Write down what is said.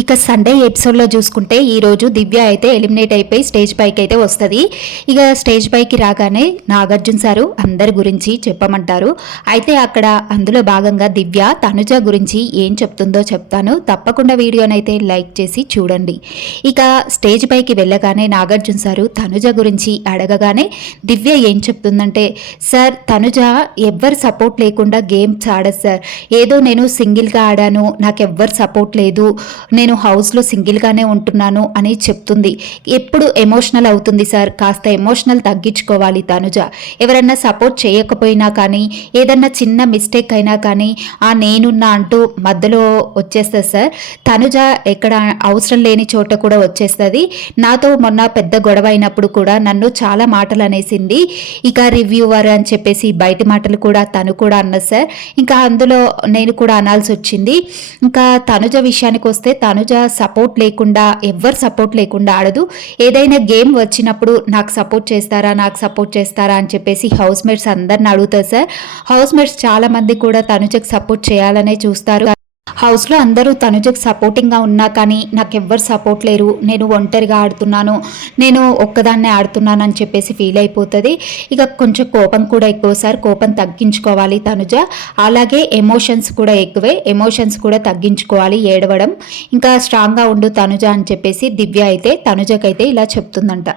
ఇక సండే ఎపిసోడ్లో చూసుకుంటే ఈరోజు దివ్య అయితే ఎలిమినేట్ అయిపోయి స్టేజ్ పైకి అయితే వస్తుంది. ఇక స్టేజ్ పైకి రాగానే నాగార్జున సారు అందరి గురించి చెప్పమంటారు. అయితే అక్కడ అందులో భాగంగా దివ్య తనుజ గురించి ఏం చెప్తుందో చెప్తాను. తప్పకుండా వీడియోనైతే లైక్ చేసి చూడండి. ఇక స్టేజ్ పైకి వెళ్ళగానే నాగార్జున సారు తనుజ గురించి అడగగానే దివ్య ఏం చెప్తుందంటే సార్ తనుజ ఎవ్వరు సపోర్ట్ లేకుండా గేమ్స్ ఆడదు సార్. ఏదో నేను సింగిల్గా ఆడాను. నాకు ఎవ్వరు సపోర్ట్ లేదు. నేను హౌస్లో సింగిల్గానే ఉంటున్నాను అని చెప్తుంది. ఎప్పుడు ఎమోషనల్ అవుతుంది సార్? కాస్త ఎమోషనల్ తగ్గించుకోవాలి తనుజ. ఎవరన్నా సపోర్ట్ చేయకపోయినా కానీ ఏదన్నా చిన్న మిస్టేక్ అయినా కానీ ఆ నేనున్నా అంటూ మధ్యలో వచ్చేస్తుంది సార్. తనుజ ఎక్కడ అవసరం లేని చోట కూడా వచ్చేస్తుంది. నాతో మొన్న పెద్ద గొడవ అయినప్పుడు కూడా నన్ను చాలా మాటలు అనేసింది. ఇక రివ్యూవర్ అని చెప్పేసి బయట మాటలు కూడా తను కూడా అన్నది సార్. ఇంకా అందులో నేను కూడా అనాల్సి వచ్చింది. ఇంకా తనుజ విషయానికి వస్తే తనుజ సపోర్ట్ లేకుండా ఎవ్వరు సపోర్ట్ లేకుండా ఆడదు. ఏదైనా గేమ్ వచ్చినప్పుడు నాకు సపోర్ట్ చేస్తారా నాకు సపోర్ట్ చేస్తారా అని చెప్పేసి హౌస్ మేట్స్ అందరిని అడుగుతారు సార్ హౌస్ మేట్స్ చాలా మంది కూడా తనుజకు సపోర్ట్ చేయాలనే చూస్తారు. హౌస్లో అందరూ తనుజకు సపోర్టింగ్గా ఉన్నా కానీ నాకు ఎవ్వరు సపోర్ట్ లేరు. నేను ఒంటరిగా ఆడుతున్నాను. నేను ఒక్కదాన్నే ఆడుతున్నాను అని చెప్పేసి ఫీల్ అయిపోతుంది. ఇక కొంచెం కోపం కూడా ఎక్కువ సార్. కోపం తగ్గించుకోవాలి తనుజ. అలాగే ఎమోషన్స్ కూడా ఎక్కువే. ఎమోషన్స్ కూడా తగ్గించుకోవాలి ఏడవడం. ఇంకా స్ట్రాంగ్గా ఉండు తనుజ అని చెప్పేసి దివ్య అయితే తనుజకైతే ఇలా చెప్తుందంట.